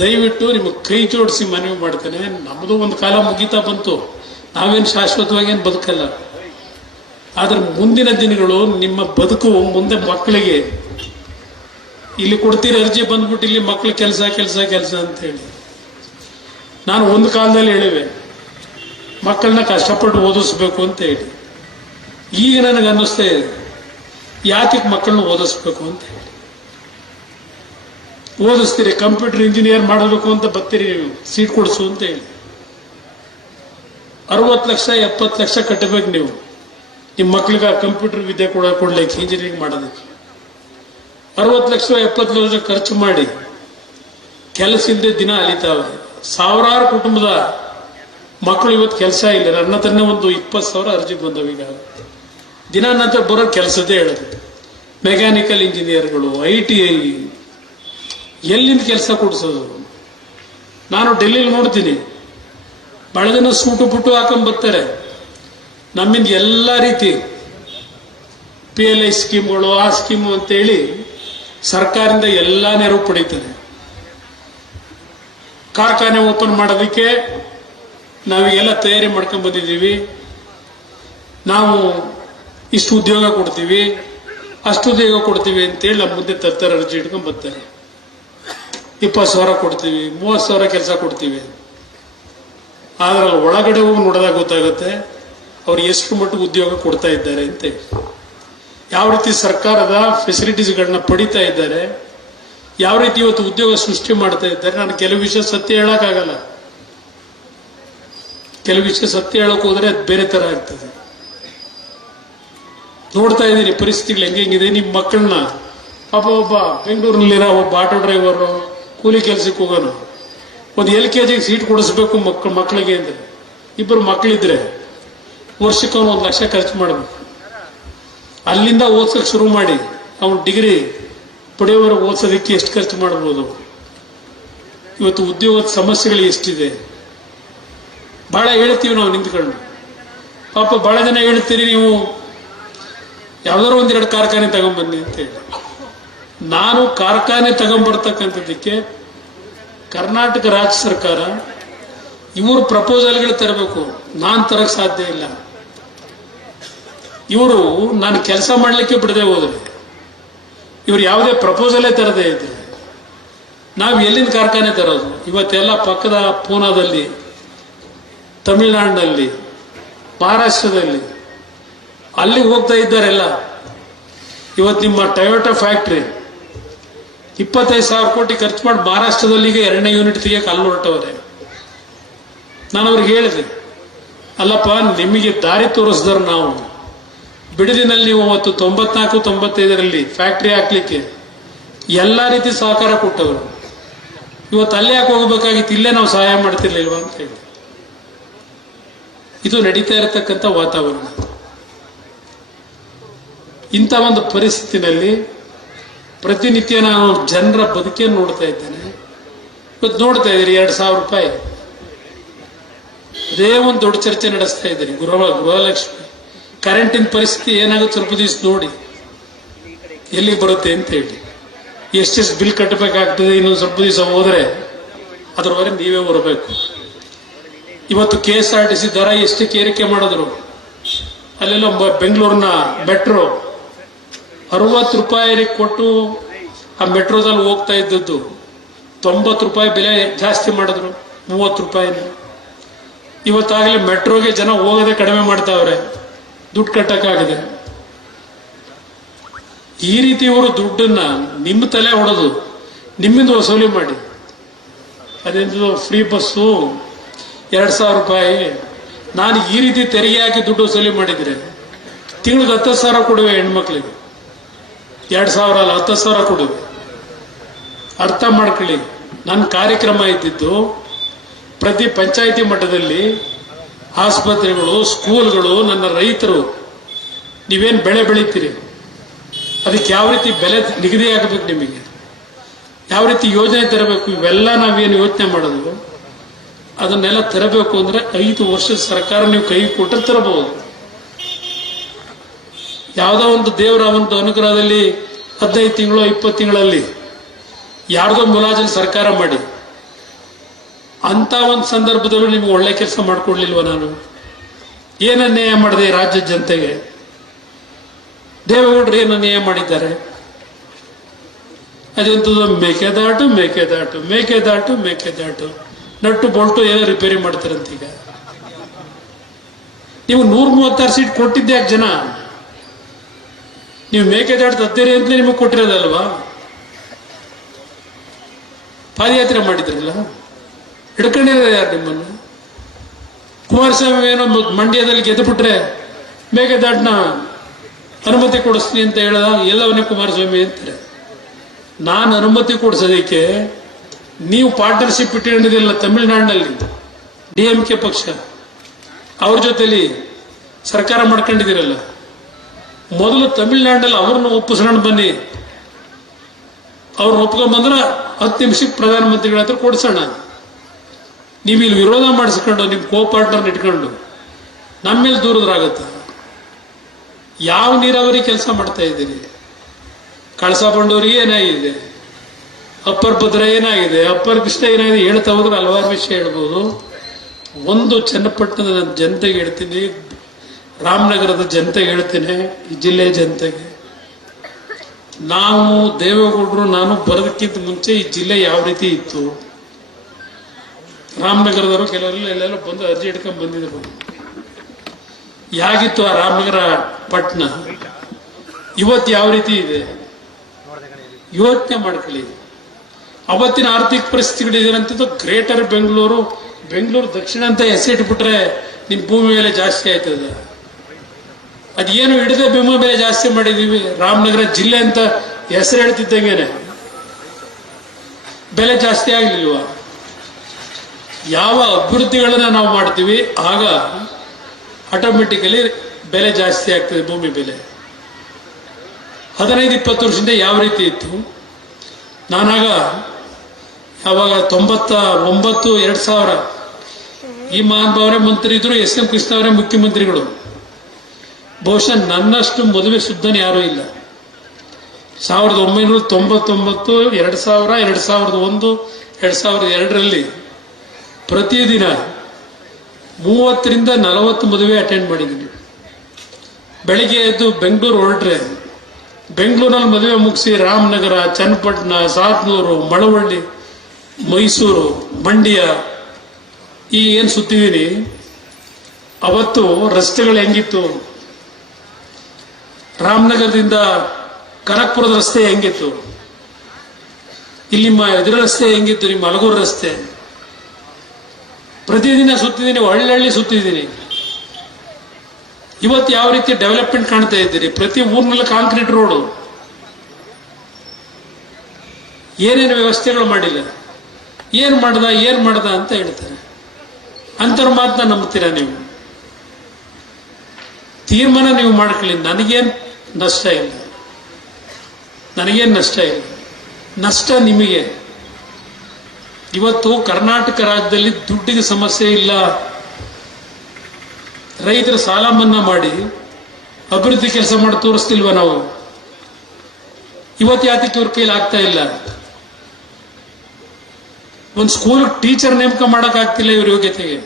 ದಯವಿಟ್ಟು ನಿಮಗೆ ಕೈ ಜೋಡಿಸಿ ಮನವಿ ಮಾಡ್ತೇನೆ. ನಮ್ಮದು ಒಂದು ಕಾಲ ಮುಗೀತಾ ಬಂತು, ನಾವೇನು ಶಾಶ್ವತವಾಗಿ ಏನು ಬದುಕಲ್ಲ. ಆದ್ರೆ ಮುಂದಿನ ದಿನಗಳು ನಿಮ್ಮ ಬದುಕು ಮುಂದೆ ಮಕ್ಕಳಿಗೆ ಇಲ್ಲಿ ಕೊಡ್ತೀರಿ ಅರ್ಜಿ ಬಂದ್ಬಿಟ್ಟು ಇಲ್ಲಿ ಮಕ್ಕಳು ಕೆಲಸ ಕೆಲಸ ಕೆಲಸ ಅಂತ ಹೇಳಿ. ನಾನು ಒಂದು ಕಾಲದಲ್ಲಿ ಹೇಳಿವೆ ಮಕ್ಕಳನ್ನ ಕಷ್ಟಪಟ್ಟು ಓದಿಸ್ಬೇಕು ಅಂತ ಹೇಳಿ. ಈಗ ನನಗೆ ಅನ್ನಿಸ್ತಾ ಇದೆ ಯಾತಕ್ಕೆ ಮಕ್ಕಳನ್ನ ಓದಿಸ್ಬೇಕು ಅಂತ ಹೇಳಿ. ಓದಿಸ್ತೀರಿ, ಕಂಪ್ಯೂಟರ್ ಇಂಜಿನಿಯರ್ ಮಾಡಬೇಕು ಅಂತ ಬರ್ತೀರಿ, ನೀವು ಸೀಟ್ ಕೊಡಿಸು ಅಂತ ಹೇಳಿ 60 ಲಕ್ಷ 70 ಲಕ್ಷ ಕಟ್ಟಬೇಕು ನೀವು ನಿಮ್ಮ ಮಕ್ಕಳಿಗೆ ಕಂಪ್ಯೂಟರ್ ವಿದ್ಯೆ ಕೊಡ್ಲಿಕ್ಕೆ, ಇಂಜಿನಿಯರಿಂಗ್ ಮಾಡೋದಕ್ಕೆ. 60 ಲಕ್ಷ 70 ಲಕ್ಷ ಖರ್ಚು ಮಾಡಿ ಕೆಲಸ ಇಲ್ಲದೆ ದಿನ ಅಲಿತಾವೆ. ಸಾವಿರಾರು ಕುಟುಂಬದ ಮಕ್ಕಳು ಇವತ್ತು ಕೆಲಸ ಇಲ್ಲ. ನನ್ನ ತನ್ನೇ ಒಂದು 20,000 ಅರ್ಜಿ ಬಂದವು ಈಗ. ದಿನ ನಂತರ ಬರೋ ಕೆಲಸದೇ ಹೇಳೋದು. ಮೆಕ್ಯಾನಿಕಲ್ ಇಂಜಿನಿಯರ್ಗಳು, ITI, ಎಲ್ಲಿಂದ ಕೆಲಸ ಕೊಡಿಸೋದು? ನಾನು ಡೆಲ್ಲಿಲಿ ನೋಡ್ತೀನಿ, ಬಹಳ ಜನ ಸೂಟು ಪುಟ್ಟು ಹಾಕೊಂಡ್ ಬರ್ತಾರೆ. ನಮ್ಮಿಂದ ಎಲ್ಲ ರೀತಿ PLI ಸ್ಕೀಮ್ಗಳು, ಆ ಸ್ಕೀಮು ಅಂತೇಳಿ ಸರ್ಕಾರದಿಂದ ಎಲ್ಲ ನೆರವು ಪಡೀತಾರೆ. ಕಾರ್ಖಾನೆ ಓಪನ್ ಮಾಡೋದಕ್ಕೆ ನಾವೀಗೆಲ್ಲ ತಯಾರಿ ಮಾಡ್ಕೊಂಡ್ ಬಂದಿದ್ದೀವಿ. ನಾವು ಇಷ್ಟು ಉದ್ಯೋಗ ಕೊಡ್ತೀವಿ, ಅಷ್ಟು ಉದ್ಯೋಗ ಕೊಡ್ತೀವಿ ಅಂತೇಳಿ ನಮ್ಮ ಮುಂದೆ ತರ್ತಾರೆ, ಅರ್ಜಿ ಇಟ್ಕೊಂಡ್ ಬರ್ತಾರೆ. 20,000 ಕೊಡ್ತೀವಿ, 30,000 ಕೆಲಸ ಕೊಡ್ತೀವಿ. ಆದ್ರೆ ಒಳಗಡೆ ಹೋಗಿ ನೋಡಿದಾಗ ಗೊತ್ತಾಗುತ್ತೆ ಅವ್ರು ಎಷ್ಟು ಮಟ್ಟಿಗೆ ಉದ್ಯೋಗ ಕೊಡ್ತಾ ಇದ್ದಾರೆ ಅಂತ, ಯಾವ ರೀತಿ ಸರ್ಕಾರದ ಫೆಸಿಲಿಟೀಸ್ಗಳನ್ನ ಪಡಿತಾ ಇದ್ದಾರೆ, ಯಾವ ರೀತಿ ಇವತ್ತು ಉದ್ಯೋಗ ಸೃಷ್ಟಿ ಮಾಡ್ತಾ ಇದ್ದಾರೆ. ನಾನು ಕೆಲವು ವಿಷಯ ಸತ್ಯ ಹೇಳಕ್ಕಾಗಲ್ಲ, ಕೆಲವು ವಿಷಯ ಸತ್ಯ ಹೇಳಕ್ ಹೋದ್ರೆ ಅದು ಬೇರೆ ತರ ಆಗ್ತದೆ. ನೋಡ್ತಾ ಇದ್ದೀನಿ ಪರಿಸ್ಥಿತಿಗಳು ಹೆಂಗಿದೆ. ನಿಮ್ಮ ಮಕ್ಕಳನ್ನ ಪಾಪ ಒಬ್ಬ ಬೆಂಗಳೂರಿನಲ್ಲಿರೋ ಒಬ್ಬ ಆಟೋ ಡ್ರೈವರು ಕೂಲಿ ಕೆಲಸಕ್ಕೆ ಹೋಗೋನು, ಒಂದು LKG ಸೀಟ್ ಕೊಡಿಸ್ಬೇಕು ಮಕ್ಕಳಿಗೆ ಅಂದ್ರೆ, 2 ಮಕ್ಕಳಿದ್ರೆ ವರ್ಷಕ್ಕೆ ಅವನು 1 ಲಕ್ಷ ಖರ್ಚು ಮಾಡಬೇಕು. ಅಲ್ಲಿಂದ ಓದ್ಸಕ್ಕೆ ಶುರು ಮಾಡಿ ಅವನು ಡಿಗ್ರಿ ಪಡೆಯುವವರೆಗೆ ಓದಿಸೋದಕ್ಕೆ ಎಷ್ಟು ಖರ್ಚು ಮಾಡ್ಬೋದು? ಇವತ್ತು ಉದ್ಯೋಗದ ಸಮಸ್ಯೆಗಳು ಎಷ್ಟಿದೆ? ಬಹಳ ಹೇಳ್ತೀವಿ ನಾವು ನಿಂತ್ಕೊಂಡು. ಪಾಪ ಬಹಳ ಜನ ಹೇಳ್ತೀರಿ ನೀವು ಯಾವ್ದಾದ್ರು 1-2 ಕಾರ್ಖಾನೆ ತಗೊಂಡ್ಬನ್ನಿ ಅಂತ ಹೇಳಿ. ನಾನು ಕಾರ್ಖಾನೆ ತಗೊಂಡ್ಬರ್ತಕ್ಕಂಥದ್ದಕ್ಕೆ ಕರ್ನಾಟಕ ರಾಜ್ಯ ಸರ್ಕಾರ ಇವರು ಪ್ರಪೋಸಲ್ಗಳು ತರಬೇಕು, ನಾನು ತರಕ್ ಸಾಧ್ಯ ಇಲ್ಲ. ಇವರು ನಾನು ಕೆಲಸ ಮಾಡಲಿಕ್ಕೆ ಬಿಡದೆ ಹೋದ್ರೆ, ಇವರು ಯಾವುದೇ ಪ್ರಪೋಸಲೇ ತರದೇ ಇದ್ರೆ ನಾವು ಎಲ್ಲಿಂದ ಕಾರ್ಖಾನೆ ತರೋದು? ಇವತ್ತೆಲ್ಲ ಪಕ್ಕದ ಪೂನಾದಲ್ಲಿ, ತಮಿಳುನಾಡಿನಲ್ಲಿ, ಮಹಾರಾಷ್ಟ್ರದಲ್ಲಿ ಅಲ್ಲಿ ಹೋಗ್ತಾ ಇದ್ದಾರೆಲ್ಲ. ಇವತ್ತು ನಿಮ್ಮ ಟೊಯೋಟಾ ಫ್ಯಾಕ್ಟ್ರಿ 25,000 ಕೋಟಿ ಖರ್ಚು ಮಾಡಿ ಮಹಾರಾಷ್ಟ್ರದಲ್ಲಿ ಈಗ 2ನೇ ಯೂನಿಟ್ ತೆಗಿಯಕ್ಕೆ ಅಲ್ಲಿ ಹೊರಟವ್ರೆ. ನಾನು ಅವ್ರಿಗೆ ಹೇಳಿದೆ, ಅಲ್ಲಪ್ಪ ನಿಮಗೆ ದಾರಿ ತೋರಿಸಿದ್ರು ನಾವು ಬಿಡದಿನಲ್ಲಿ ನೀವು ಅವತ್ತು 94-95ರಲ್ಲಿ ಫ್ಯಾಕ್ಟ್ರಿ ಹಾಕ್ಲಿಕ್ಕೆ ಎಲ್ಲಾ ರೀತಿ ಸಹಕಾರ ಕೊಟ್ಟವರು. ಇವತ್ತು ಅಲ್ಲೇ ಯಾಕೆ ಹೋಗಬೇಕಾಗಿತ್ತು, ಇಲ್ಲೇ ನಾವು ಸಹಾಯ ಮಾಡ್ತಿರ್ಲಿಲ್ವಾ ಅಂತ ಹೇಳಿ. ಇದು ನಡೀತಾ ಇರತಕ್ಕಂಥ ವಾತಾವರಣ. ಇಂಥ ಒಂದು ಪರಿಸ್ಥಿತಿನಲ್ಲಿ ಪ್ರತಿನಿತ್ಯ ನಾನು ಜನರ ಬದುಕನ್ನು ನೋಡ್ತಾ ಇದ್ದೇನೆ. ಇವತ್ತು ನೋಡ್ತಾ ಇದ್ದೀರಿ 2,000 ರೂಪಾಯಿ, ಅದೇ ಒಂದು ದೊಡ್ಡ ಚರ್ಚೆ ನಡೆಸ್ತಾ ಇದ್ದೀರಿ. ಗೃಹಲಕ್ಷ್ಮಿ ಕರೆಂಟಿನ ಪರಿಸ್ಥಿತಿ ಏನಾಗುತ್ತೆ ಸ್ವಲ್ಪ ದಿವಸ ನೋಡಿ ಎಲ್ಲಿಗೆ ಬರುತ್ತೆ ಅಂತ ಹೇಳಿ. ಎಷ್ಟೆಷ್ಟು ಬಿಲ್ ಕಟ್ಟಬೇಕಾಗ್ತದೆ, ಇನ್ನೊಂದು ಸ್ವಲ್ಪ ದಿವಸ ಹೋದ್ರೆ ಅದರವರೆಗೆ ನೀವೇ ಬರಬೇಕು. ಇವತ್ತು KSRTC ದರ ಎಷ್ಟಕ್ಕೆ ಏರಿಕೆ ಮಾಡಿದ್ರು. ಅಲ್ಲೆಲ್ಲ ಬೆಂಗಳೂರಿನ ಮೆಟ್ರೋ 60 ರೂಪಾಯಿ ಕೊಟ್ಟು ಆ ಮೆಟ್ರೋದಲ್ಲಿ ಹೋಗ್ತಾ ಇದ್ದದ್ದು 90 ರೂಪಾಯಿ ಬೆಲೆ ಜಾಸ್ತಿ ಮಾಡಿದ್ರು, 30 ರೂಪಾಯಿನ. ಇವತ್ತಾಗಲೇ ಮೆಟ್ರೋಗೆ ಜನ ಹೋಗದೆ ಕಡಿಮೆ ಮಾಡ್ತಾವ್ರೆ, ದುಡ್ಡು ಕಟ್ಟಕ್ಕಾಗಿದೆ. ಈ ರೀತಿ ಇವರು ದುಡ್ಡನ್ನ ನಿಮ್ಮ ತಲೆ ಹೊಡೆದು ನಿಮ್ಮಿಂದ ವಸೂಲಿ ಮಾಡಿ, ಅದೇನು ಫ್ರೀ ಬಸ್ಸು 2,000 ರೂಪಾಯಿ, ನಾನು ಈ ರೀತಿ ತೆರಿಗೆ ಹಾಕಿ ದುಡ್ಡು ವಸೂಲಿ ಮಾಡಿದ್ರೆ ತಿಂಗಳಿಗೆ 10,000 ಕೊಡುವೆ ಹೆಣ್ಮಕ್ಳಿಗೆ. 2,000 ಅಲ್ಲ, 10,000 ಕೊಡುವೆ. ಅರ್ಥ ಮಾಡ್ಕೊಳ್ಳಿ. ನನ್ನ ಕಾರ್ಯಕ್ರಮ ಇದ್ದಿದ್ದು ಪ್ರತಿ ಪಂಚಾಯಿತಿ ಮಟ್ಟದಲ್ಲಿ ಆಸ್ಪತ್ರೆಗಳು, ಸ್ಕೂಲ್ಗಳು, ನನ್ನ ರೈತರು, ನೀವೇನು ಬೆಳೆ ಬೆಳೀತೀರಿ ಅದಕ್ಕೆ ಯಾವ ರೀತಿ ಬೆಲೆ ನಿಗದಿ ಆಗಬೇಕು, ನಿಮಗೆ ಯಾವ ರೀತಿ ಯೋಜನೆ ತರಬೇಕು, ಇವೆಲ್ಲ ನಾವೇನು ಯೋಚನೆ ಮಾಡೋದು ಅದನ್ನೆಲ್ಲ ತರಬೇಕು ಅಂದ್ರೆ 5 ವರ್ಷದ ಸರ್ಕಾರ ನೀವು ಕೈ ಕೊಟ್ಟರೆ ತರಬಹುದು. ಯಾವುದೋ ಒಂದು ದೇವರ ಒಂದು ಅನುಗ್ರಹದಲ್ಲಿ 15 ತಿಂಗಳು 20 ತಿಂಗಳಲ್ಲಿ ಯಾರ್ದೋ ಮುಲಾಜಲ್ಲಿ ಸರ್ಕಾರ ಮಾಡಿ ಅಂತ ಒಂದು ಸಂದರ್ಭದಲ್ಲೂ ನಿಮ್ಗೆ ಒಳ್ಳೆ ಕೆಲಸ ಮಾಡ್ಕೊಡ್ಲಿಲ್ವ? ನಾನು ಏನ ಅನ್ಯಾಯ ಮಾಡಿದೆ ರಾಜ್ಯದ ಜನತೆಗೆ? ದೇವೇಗೌಡರು ಏನು ಅನ್ಯಾಯ ಮಾಡಿದ್ದಾರೆ? ಅದೆಂತದ್ದು ಮೇಕೆದಾಟು ಮೇಕೆದಾಟು ಮೇಕೆದಾಟು ಮೇಕೆದಾಟು, ನಟ್ಟು ಬೋಲ್ಟು ಏನೋ ರಿಪೇರಿ ಮಾಡ್ತಾರಂತೀಗ. ನೀವು 136 ಸೀಟ್ ಕೊಟ್ಟಿದ್ದೆ ಯಾಕೆ ಜನ? ನೀವು ಮೇಕೆದಾಟು ತತ್ತೀರಿ ಅಂತಲೇ ನಿಮಗೆ ಕೊಟ್ಟಿರೋದಲ್ವಾ? ಪಾದಯಾತ್ರೆ ಮಾಡಿದ್ರಲ್ಲ, ಹಿಡ್ಕೊಂಡಿರೋ ಯಾರು ನಿಮ್ಮನ್ನು? ಕುಮಾರಸ್ವಾಮಿ ಏನೋ ಮಂಡ್ಯದಲ್ಲಿ ಗೆದ್ದುಬಿಟ್ರೆ ಮೇಕೆದಾಟನ ಅನುಮತಿ ಕೊಡಿಸ್ತೀನಿ ಅಂತ ಹೇಳದ, ಎಲ್ಲವನ್ನೇ ಕುಮಾರಸ್ವಾಮಿ ಅಂತಾರೆ. ನಾನು ಅನುಮತಿ ಕೊಡಿಸೋದಕ್ಕೆ ನೀವು ಪಾರ್ಟ್ನರ್ಶಿಪ್ ಇಟ್ಕೊಂಡಿದ್ದಿಲ್ಲ ತಮಿಳುನಾಡಿನಲ್ಲಿ DMK ಪಕ್ಷ, ಅವ್ರ ಜೊತೆಲಿ ಸರ್ಕಾರ ಮಾಡ್ಕೊಂಡಿದ್ದೀರಲ್ಲ. ಮೊದಲು ತಮಿಳುನಾಡಿನಲ್ಲಿ ಅವ್ರನ್ನ ಒಪ್ಪಿಸ್ಕೊಂಡು ಬನ್ನಿ, ಅವ್ರನ್ನ ಒಪ್ಕೊಂಡ್ಬಂದ್ರೆ 10 ನಿಮಿಷಕ್ಕೆ ಪ್ರಧಾನಮಂತ್ರಿಗಳ ಹತ್ರ ಕೊಡ್ಸೋಣ. ನೀವು ಇಲ್ಲಿ ವಿರೋಧ ಮಾಡಿಸ್ಕೊಂಡು ನಿಮ್ಮ ಪಾರ್ಟ್ನರ್ನ ಇಟ್ಕೊಂಡು ನಮ್ಮ ಮೇಲೆ ದೂರದ್ರಾಗತ್ತ. ಯಾವ ನೀರಾವರಿ ಕೆಲಸ ಮಾಡ್ತಾ ಇದ್ದೀರಿ? ಕಳಸಾ ಬಂಡೂರಿಗೆ ಏನಾಗಿದೆ, ಅಪ್ಪರ್ ಭದ್ರಾ ಏನಾಗಿದೆ, ಅಪ್ಪರ್ ಕೃಷ್ಣ ಏನಾಗಿದೆ, ಹೇಳ್ತಾ ಹೋದ್ರೆ ಹಲವಾರು ವಿಷಯ ಹೇಳ್ಬೋದು. ಒಂದು ಚನ್ನಪಟ್ಟಣದ ಜನತೆಗೆ ಹೇಳ್ತೀನಿ, ರಾಮನಗರದ ಜನತೆಗೆ ಹೇಳ್ತೀನಿ, ಈ ಜಿಲ್ಲೆಯ ಜನತೆಗೆ, ನಾವು ದೇವೇಗೌಡರು ನಾನು ಬರೋದಕ್ಕಿಂತ ಮುಂಚೆ ಈ ಜಿಲ್ಲೆ ಯಾವ ರೀತಿ ಇತ್ತು, ರಾಮನಗರದವರು ಕೆಲವರೆಲ್ಲ ಎಲ್ಲೆಲ್ಲ ಬಂದು ಅರ್ಜಿ ಇಟ್ಕೊಂಡ್ ಬಂದಿದ್ರು. ಯಾಗಿತ್ತು ಆ ರಾಮನಗರ ಪಟ್ಟಣ, ಇವತ್ತು ಯಾವ ರೀತಿ ಇದೆ ಯೋಚನೆ ಮಾಡ್ಕೊಳ್ಳಿ. ಅವತ್ತಿನ ಆರ್ಥಿಕ ಪರಿಸ್ಥಿತಿಗಳಿದೆ. ಗ್ರೇಟರ್ ಬೆಂಗಳೂರು, ಬೆಂಗಳೂರು ದಕ್ಷಿಣ ಅಂತ ಹೆಸರಿಟ್ಬಿಟ್ರೆ ನಿಮ್ ಭೂಮಿ ಬೆಲೆ ಜಾಸ್ತಿ ಆಯ್ತದ. ಅದೇನು ಹಿಡಿದ ಭೂಮಿ ಬೆಲೆ ಜಾಸ್ತಿ ಮಾಡಿದೀವಿ. ರಾಮನಗರ ಜಿಲ್ಲೆ ಅಂತ ಹೆಸರು ಹೇಳ್ತಿದ್ದಂಗೆನೆ ಬೆಲೆ ಜಾಸ್ತಿ ಆಗ್ಲಿಲ್ವಾ? ಯಾವ ಅಭಿವೃದ್ಧಿಗಳನ್ನ ನಾವು ಮಾಡ್ತೀವಿ ಆಗ ಆಟೋಮೆಟಿಕಲಿ ಬೆಲೆ ಜಾಸ್ತಿ ಆಗ್ತದೆ, ಭೂಮಿ ಬೆಲೆ. 15-20 ವರ್ಷದಿಂದ ಯಾವ ರೀತಿ ಇತ್ತು? ನಾನಾಗ ಯಾವಾಗ 99-2000 ಈ ಮಹಾನುಭಾವರೇ ಮಂತ್ರಿ ಇದ್ರು, SM ಕೃಷ್ಣ ಅವರೇ ಮುಖ್ಯಮಂತ್ರಿಗಳು. ಬಹುಶಃ ನನ್ನಷ್ಟು ಮದುವೆ ಸುದ್ದನ ಯಾರೂ ಇಲ್ಲ. 1999, 2000, 2001, 2002ರಲ್ಲಿ ಪ್ರತಿದಿನ 30ರಿಂದ 40 ಮದುವೆ ಅಟೆಂಡ್ ಮಾಡಿದ್ದೀನಿ. ಬೆಳಿಗ್ಗೆ ಎದ್ದು ಬೆಂಗಳೂರು ಹೊರಟ್ರೆ ಬೆಂಗಳೂರಲ್ಲಿ ಮದುವೆ ಮುಗಿಸಿ ರಾಮನಗರ, ಚನ್ನಪಟ್ಟಣ, ಸಾತ್ನೂರು, ಮಳವಳ್ಳಿ, ಮೈಸೂರು, ಮಂಡ್ಯ ಈ ಏನು ಸುತ್ತಿದ್ದೀನಿ. ಅವತ್ತು ರಸ್ತೆಗಳು ಹೆಂಗಿತ್ತು, ರಾಮನಗರದಿಂದ ಕನಕಪುರದ ರಸ್ತೆ ಹೆಂಗಿತ್ತು, ಇಲ್ಲಿ ನಿಮ್ಮ ಎದುರು ರಸ್ತೆ ಹೆಂಗಿತ್ತು, ನಿಮ್ಮ ಹಲಗೂರು ರಸ್ತೆ ಪ್ರತಿದಿನ ಸುತ್ತಿದ್ದೀನಿ, ಒಳ್ಳೊಳ್ಳೆ ಸುತ್ತಿದ್ದೀನಿ. ಇವತ್ತು ಯಾವ ರೀತಿ ಡೆವಲಪ್ಮೆಂಟ್ ಕಾಣ್ತಾ ಇದ್ದೀರಿ, ಪ್ರತಿ ಊರಿನಲ್ಲಿ ಕಾಂಕ್ರೀಟ್ ರೋಡು, ಏನೇನು ವ್ಯವಸ್ಥೆಗಳು ಮಾಡಿಲ್ಲ. ಏನ್ ಮಾಡ್ದ ಅಂತ ಹೇಳ್ತಾರೆ. ಅಂತರ ಮಾತನ್ನ ನಂಬ್ತೀರಾ ನೀವು? ತೀರ್ಮಾನ ನೀವು ಮಾಡ್ಕೊಳ್ಳಿ. ನನಗೇನ್ ನಷ್ಟ ಇಲ್ಲ, ನಷ್ಟ ನಿಮಗೆ. ಇವತ್ತು ಕರ್ನಾಟಕ ರಾಜ್ಯದಲ್ಲಿ ದುಡ್ಡಿಗೆ ಸಮಸ್ಯೆ ಇಲ್ಲ. ರೈತರ ಸಾಲ ಮನ್ನಾ ಮಾಡಿ ಅಭಿವೃದ್ಧಿ ಕೆಲಸ ಮಾಡಿ ತೋರಿಸ್ತಿಲ್ವ ನಾವು? ಇವತ್ತು ಯಾತಕ್ಕೆ ಇವ್ರ ಕೈಲಿ ಆಗ್ತಾ ಇಲ್ಲ? ಒಂದು ಸ್ಕೂಲ್ ಟೀಚರ್ ನೇಮಕ ಮಾಡಕ್ ಆಗ್ತಿಲ್ಲ ಇವ್ರ ಯೋಗ್ಯತೆಗೆ.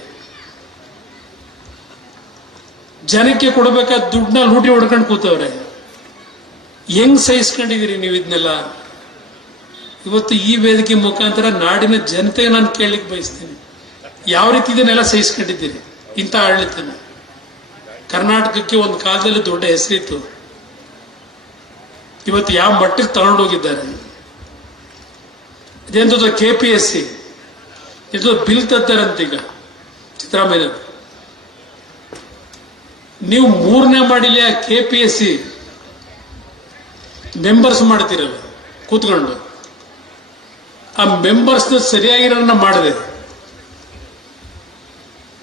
ಜನಕ್ಕೆ ಕೊಡಬೇಕಾದ ದುಡ್ಡನ್ನ ಲೂಟಿ ಹೊಡ್ಕೊಂಡು ಕೂತವ್ರೆ. ಹೆಂಗ್ ಸಹಿಸ್ಕೊಂಡಿದ್ದೀರಿ ನೀವು ಇದನ್ನೆಲ್ಲ? ಇವತ್ತು ಈ ವೇದಿಕೆ ಮುಖಾಂತರ ನಾಡಿನ ಜನತೆಗೆ ನಾನು ಕೇಳಲಿಕ್ಕೆ ಬಯಸ್ತೇನೆ, ಯಾವ ರೀತಿ ಇದನ್ನೆಲ್ಲ ಸಹಿಸ್ಕೊಂಡಿದ್ದೀರಿ? ಇಂಥ ಆಡಳಿತನ ಕರ್ನಾಟಕಕ್ಕೆ ಒಂದು ಕಾಲದಲ್ಲಿ ದೊಡ್ಡ ಹೆಸರಿತ್ತು, ಇವತ್ತು ಯಾವ ಮಟ್ಟಕ್ಕೆ ತಗೊಂಡೋಗಿದ್ದಾರೆ? ಇದೆಂಥದ್ದು KPSC ಇದು ಬಿಲ್ ತತ್ತಾರಂತೀಗ ಸಿದ್ದರಾಮಯ್ಯ. ನೀವು 3ನೇ ಮಾಡಿಲ್ಲ KPSC ಮೆಂಬರ್ಸ್ ಮಾಡ್ತಿರಲ್ಲ ಕೂತ್ಕೊಂಡು, ಆ ಮೆಂಬರ್ಸ್ ಸರಿಯಾಗಿರೋನ್ನ ಮಾಡಿದೆ.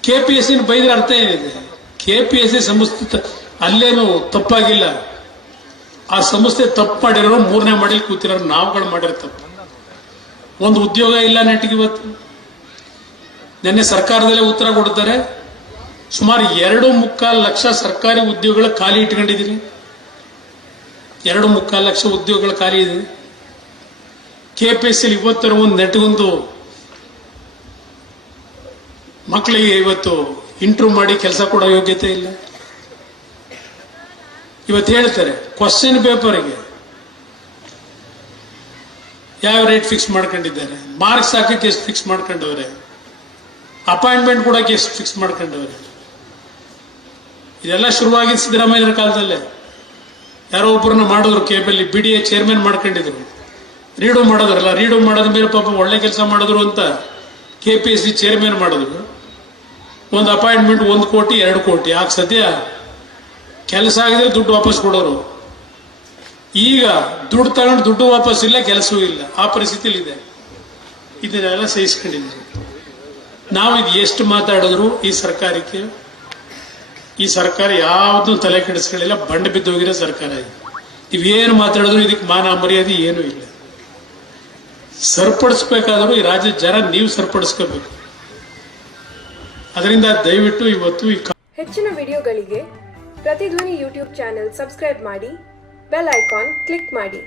KPSC ಬೈದ್ರೆ ಅರ್ಥ ಏನಿದೆ? KPSC ಸಂಸ್ಥೆ ಅಲ್ಲೇನು ತಪ್ಪಾಗಿಲ್ಲ, ಆ ಸಂಸ್ಥೆ ತಪ್ಪು ಮಾಡಿರೋರು 3ನೇ ಮಾಡಿ ಕೂತಿರೋರು ನಾವುಗಳು ಮಾಡಿರೋ ತಪ್ಪು. ಒಂದು ಉದ್ಯೋಗ ಇಲ್ಲ ನೆಟ್ಟಿಗೆ. ಇವತ್ತು ನಿನ್ನೆ ಸರ್ಕಾರದಲ್ಲೇ ಉತ್ತರ ಕೊಡ್ತಾರೆ, ಸುಮಾರು 2.25 ಲಕ್ಷ ಸರ್ಕಾರಿ ಉದ್ಯೋಗಗಳ ಖಾಲಿ ಇಟ್ಕೊಂಡಿದ್ದೀರಿ. 2.25 ಲಕ್ಷ ಉದ್ಯೋಗಗಳ ಖಾಲಿ ಇದೆ. KPSC ಇವತ್ತರ ಒಂದು ನೆಟ್ಗೊಂದು ಮಕ್ಕಳಿಗೆ ಇವತ್ತು ಇಂಟರ್ವ್ಯೂ ಮಾಡಿ ಕೆಲಸ ಕೊಡೋ ಯೋಗ್ಯತೆ ಇಲ್ಲ. ಇವತ್ತು ಹೇಳ್ತಾರೆ ಕ್ವಶನ್ ಪೇಪರ್ಗೆ ಯಾವ ರೇಟ್ ಫಿಕ್ಸ್ ಮಾಡ್ಕೊಂಡಿದ್ದಾರೆ, ಮಾರ್ಕ್ಸ್ ಹಾಕಕ್ಕೆ ಎಷ್ಟು ಫಿಕ್ಸ್ ಮಾಡ್ಕೊಂಡವ್ರೆ, ಅಪಾಯಿಂಟ್ಮೆಂಟ್ ಕೊಡಕ್ಕೆ ಎಷ್ಟು ಫಿಕ್ಸ್ ಮಾಡ್ಕೊಂಡವ್ರೆ. ಇದೆಲ್ಲ ಶುರುವಾಗಿದ್ದು ಸಿದ್ದರಾಮಯ್ಯರ ಕಾಲದಲ್ಲೇ. ಯಾರೋ ಒಬ್ಬರನ್ನ ಮಾಡಿದ್ರು, ಕೇಬಲ್ಲಿ BDA ಚೇರ್ಮನ್ ಮಾಡ್ಕೊಂಡಿದ್ರು, ರೀಡು ಮಾಡೋದ್ರಲ್ಲ, ರೀಡು ಮಾಡೋದ ಮೇಲೆ ಪಾಪ ಒಳ್ಳೆ ಕೆಲಸ ಮಾಡಿದ್ರು ಅಂತ KPSC ಚೇರ್ಮನ್ ಮಾಡಿದ್ರು. ಒಂದು ಅಪಾಯಿಂಟ್ಮೆಂಟ್ 1 ಕೋಟಿ 2 ಕೋಟಿ. ಆಗ ಸದ್ಯ ಕೆಲಸ ಆಗಿದ್ರೆ ದುಡ್ಡು ವಾಪಸ್ ಕೊಡೋರು. ಈಗ ದುಡ್ಡು ತಗೊಂಡು ದುಡ್ಡು ವಾಪಸ್ ಇಲ್ಲ, ಕೆಲಸವೂ ಇಲ್ಲ, ಆ ಪರಿಸ್ಥಿತಿಲಿ ಇದೆ. ಇದನ್ನೆಲ್ಲ ಸಹಿಸ್ಕೊಂಡಿದ್ದೀವಿ ನಾವು. ಇದು ಎಷ್ಟು ಮಾತಾಡಿದ್ರು ಈ ಸರ್ಕಾರ ಯಾವ್ದು ತಲೆ ಕೆಡಿಸ್ಕೊಳ್ಳಿಲ್ಲ, ಬಂಡ ಬಿದ್ದೋಗಿರೋ ಸರ್ಕಾರ ಇದು. ನೀವೇನು ಮಾತಾಡಿದ್ರು ಇದಕ್ಕೆ ಮಾನ ಮರ್ಯಾದೆ ಏನೂ ಇಲ್ಲ. ಸರಿಪಡಿಸ್ಬೇಕಾದ್ರೂ ಈ ರಾಜ್ಯದ ಜನ ನೀವು ಸರಿಪಡಿಸ್ಕೋಬೇಕು. ಅದರಿಂದ ದಯವಿಟ್ಟು ಇವತ್ತು ಹೆಚ್ಚಿನ ವಿಡಿಯೋಗಳಿಗೆ ಪ್ರತಿಧ್ವನಿ ಯೂಟ್ಯೂಬ್ ಚಾನೆಲ್ ಸಬ್ಸ್ಕ್ರೈಬ್ ಮಾಡಿ, ಬೆಲ್ ಐಕಾನ್ ಕ್ಲಿಕ್ ಮಾಡಿ.